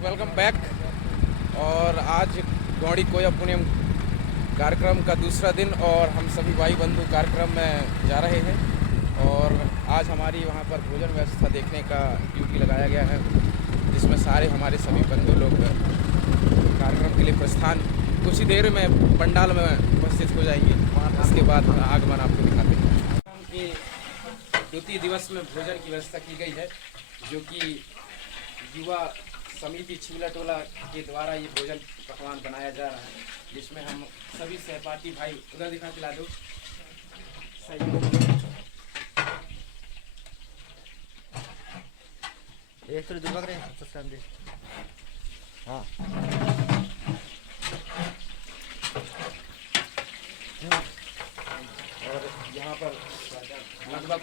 Welcome back. और आज गौड़ी कोया पुण्यम कार्यक्रम का दूसरा दिन और हम सभी भाई बंधु कार्यक्रम में जा रहे हैं। और आज हमारी वहाँ पर भोजन व्यवस्था देखने का ड्यूटी लगाया गया है, जिसमें सारे हमारे सभी बंधु लोग कार्यक्रम के लिए प्रस्थान कुछ ही देर में पंडाल में उपस्थित हो जाएंगे। इसके बाद आगमन आपको दिखाते हैं। कि द्वितीय दिवस में भोजन की व्यवस्था की गई है, जो कि युवा समिति छिवला टोला के द्वारा ये भोजन पकवान बनाया जा रहा है, जिसमें हम सभी सहपाठी भाई उधर दिखा दिला दो एक थोड़ी दूर भाग रहे हैं। हाँ और यहाँ पर लगभग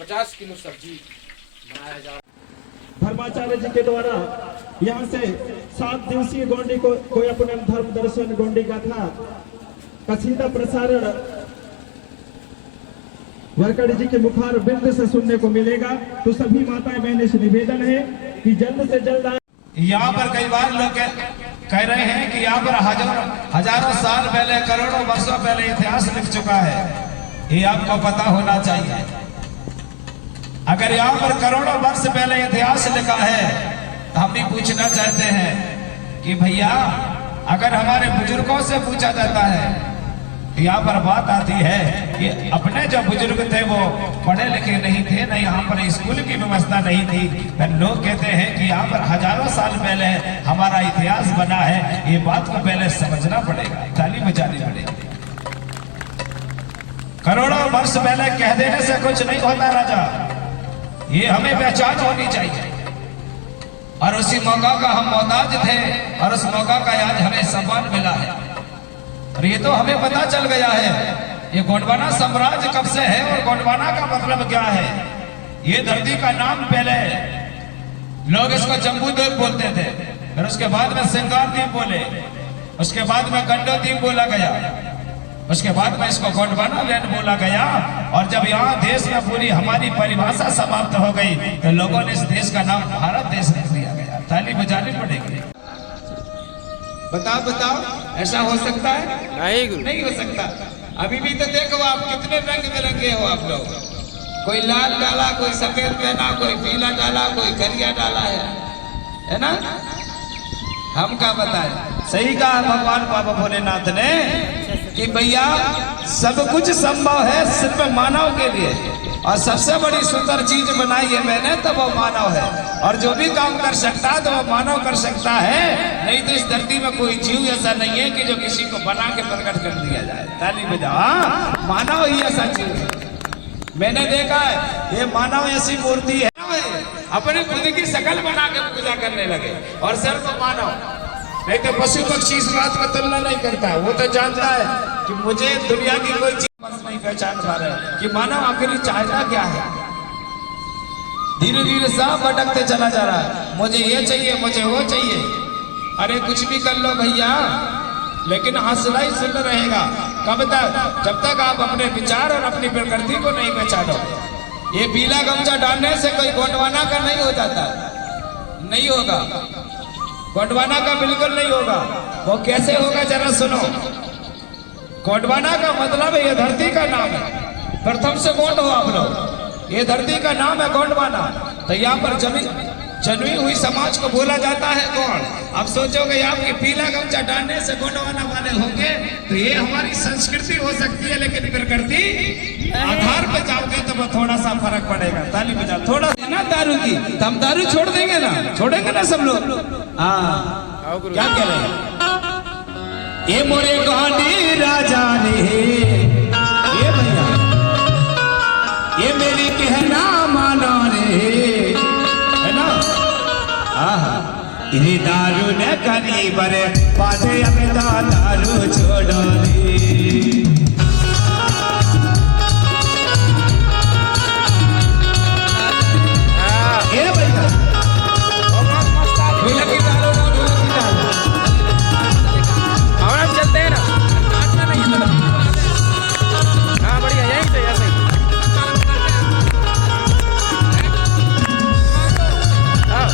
50 किलो सब्जी बनाया जा रहा है। धर्माचार्य जी के द्वारा यहाँ से 7 दिवसीय गोंडी को कोया पुण्यम धर्म दर्शन गोंडी गाथा का सीधा प्रसारण वरकड़ी जी के मुखार बिंद से सुनने को मिलेगा। तो सभी माताएं बहनें से निवेदन है कि जल्द से जल्द आए। यहाँ पर कई बार लोग कह रहे हैं कि यहाँ पर हजारों साल पहले, करोड़ों वर्षों पहले इतिहास लिख चुका है। ये आपको पता होना चाहिए। अगर यहाँ पर करोड़ों वर्ष पहले इतिहास लिखा है तो हम भी पूछना चाहते हैं कि भैया, अगर हमारे बुजुर्गों से पूछा जाता है तो यहाँ पर बात आती है कि अपने जो बुजुर्ग थे वो पढ़े लिखे नहीं थे, न यहाँ पर स्कूल की व्यवस्था नहीं थी। फिर लोग कहते हैं कि यहाँ पर हजारों साल पहले हमारा इतिहास बना है। ये बात को पहले समझना पड़ेगा, ताली बजानी पड़ेगी। करोड़ों वर्ष पहले कह देने से कुछ नहीं होता राजा, ये हमें पहचान होनी चाहिए। और उसी मौका का हम मोहताज थे और उस मौका का आज हमें सम्मान मिला है। और ये तो हमें पता चल गया है ये गोंडवाना साम्राज्य कब से है और गोंडवाना का मतलब क्या है। ये धरती का नाम पहले लोग इसको जम्बूद्वीप बोलते थे, फिर उसके बाद में सिंगारद्वीप बोले, उसके बाद में गंडोद्वीप बोला गया, उसके बाद में इसको गोंडवाना लैंड बोला गया। और जब यहाँ देश में पूरी हमारी परिभाषा समाप्त हो गई तो लोगों ने इस देश का नाम भारत देश रख दिया गया। ताली बजानी पड़ेगी। बताओ ऐसा हो सकता है? नहीं हो सकता। अभी भी तो देखो आप, कितने रंग बिरंगे हो आप लोग। कोई लाल डाला, कोई सफेद पहना, कोई पीला डाला, कोई करिया डाला है ना। हम क्या बताएं। सही कहा भगवान बाबा भोलेनाथ ने कि भैया सब कुछ संभव है सिर्फ मानव के लिए, और सबसे बड़ी सुंदर चीज बनाई है मैंने तो वो मानव है। और जो भी काम कर सकता है तो वो मानव कर सकता है। नहीं तो इस धरती में कोई जीव ऐसा नहीं है कि जो किसी को बना के प्रकट कर दिया जाए। ताली बजाओ। मानव ही ऐसा जीव है। मैंने देखा है ये मानव ऐसी मूर्ति है, अपने खुद की शकल बना के पूजा करने लगे। और सिर्फ मानव, नहीं तो पशु पक्षी इस बात का तुलना नहीं करता। वो तो जानता है कि मुझे दुनिया की कोई चीज नहीं पहचान पा रहे कि मानव आखिर चाहता क्या है। धीरे धीरे सब भटकते चला जा रहा है। मुझे ये चाहिए, मुझे वो चाहिए। अरे कुछ भी कर लो भैया, लेकिन हौसला ही सुन रहेगा। कब तक? जब तक आप अपने विचार और अपनी प्रकृति को नहीं पहचानो। ये पीला गमछा डालने से कोई गोंडवाना का नहीं हो जाता, नहीं होगा। गोंडवाना का बिल्कुल नहीं होगा। वो कैसे होगा जरा सुनो। गोंडवाना का मतलब ये धरती का नाम है। प्रथम से गोंड हो आप लोग, ये धरती का नाम है गोंडवाना। तो यहाँ पर जन्मी हुई समाज को बोला जाता है कौन। अब सोचोगे आप कि पीला गमछा डालने से गोंडवाना वाले होंगे, तो ये हमारी संस्कृति हो सकती है, लेकिन प्रकृति आधार पे जाओगे तो वो थोड़ा सा फर्क पड़ेगा। ताली बजा। थोड़ा ना दारू की, तो हम दारू छोड़ देंगे ना, छोड़ेंगे ना सब लोग। हाँ क्या कह रहे हैं। ये मोरे गोंडी राजा ने, ये भैया ये मेरी कहना मानो रे, है ना। इन्हीं दारू ने करी बरे पाटे हमें दारू छोड़ो रे। ये भैया चलते हैं ना। हाँ बढ़िया, यही से ऐसे ही। हाँ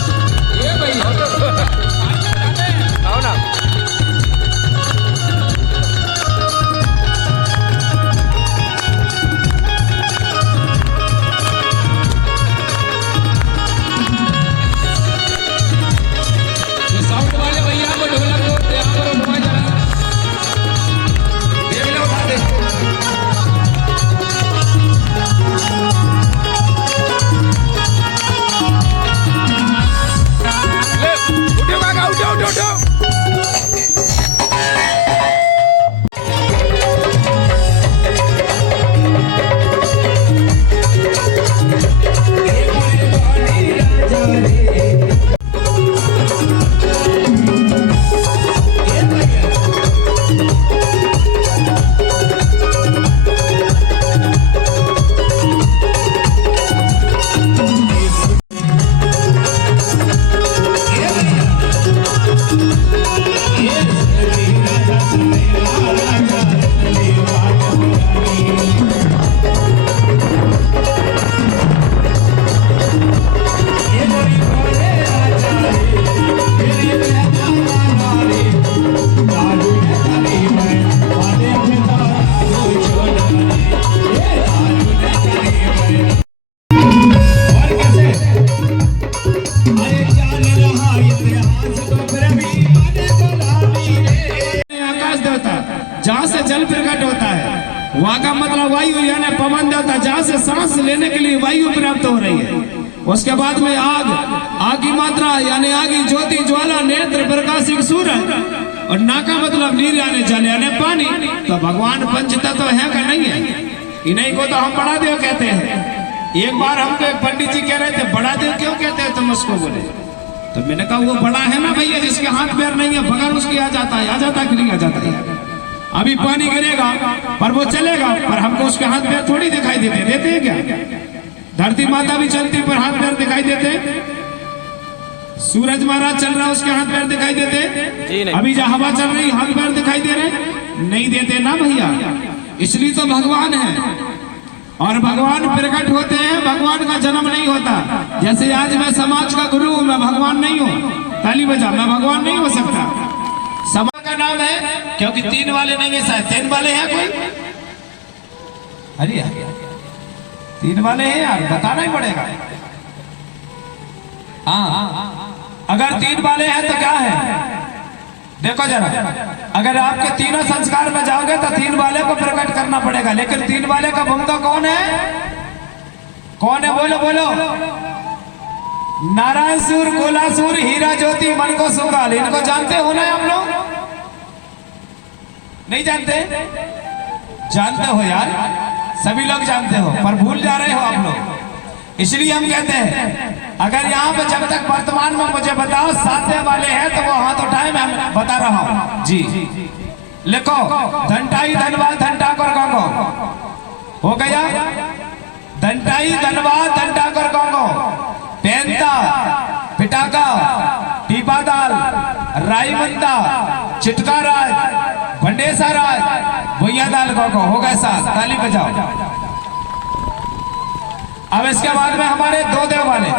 ये भैया जहाँ से जल प्रकट होता है, वहाँ का मतलब वायु यानी पवन देवता, जहाँ से सांस लेने के लिए वायु प्राप्त हो रही है। उसके बाद में आग की मात्रा यानी आग की ज्योति ज्वाला नेत्र प्रकाशिक सूरज, और नाका मतलब नीर यानी जल यानी पानी। तो भगवान पंच तत्व है का नहीं है? इन्हीं को तो हम बड़ा देव कहते हैं। एक बार हमको एक पंडित जी कह रहे थे बड़ा देव क्यों कहते हैं तुम उसको? बोले तो मैंने कहा वो बड़ा है ना भैया, जिसके हाथ पैर नहीं है भगवान उसके आ जाता है कि नहीं आ जाता है। अभी पानी गिरेगा पर वो चलेगा, पर हमको उसके हाथ पैर थोड़ी दिखाई देते हैं क्या? धरती माता भी चलती पर हाथ पैर दिखाई देते? सूरज महाराज चल रहा है उसके हाथ पैर दिखाई देते? अभी जो हवा चल रही हाथ पैर दिखाई दे रहे? नहीं देते ना भैया। इसलिए तो भगवान है, और भगवान प्रकट होते हैं, भगवान का जन्म नहीं होता। जैसे आज मैं समाज का गुरु हूं, मैं भगवान नहीं हूं, ताली बजा, मैं भगवान नहीं हो सकता। समाज का नाम है क्योंकि 3 वाले नहीं है, शायद 3 वाले हैं कोई? अरे 3 वाले हैं यार, बताना ही पड़ेगा। हाँ, अगर 3 वाले हैं तो क्या है? देखो जरा, अगर आपके तीनों संस्कार में जाओगे तो 3 वाले को प्रकट करना पड़ेगा। लेकिन 3 वाले का भूमिका कौन है? कौन है? बोलो बोलो। नारायण सूर, गोलासुर, हीरा ज्योति, मन को सुगाल। इनको जानते हो ना आप लोग? नहीं जानते? जानते हो यार, सभी लोग जानते हो, पर भूल जा रहे हो आप लोग। इसलिए हम कहते हैं अगर यहाँ पे जब तक वर्तमान में मुझे बताओ 7 वाले हैं तो वो हाथ उठाए, मैं बता रहा हूँ जी। लिखो, धनटाई धनबाद धनटाकर गंगो हो गया, धनटाई धनबाद धनटाकर गंगो, पेंता पिटाका टीपादाल राईमंदा चिटका राज भंडेसा राज भुइयादाल गंगो हो गए 7। ताली बजाओ। अब इसके बाद में हमारे 2 देव वाले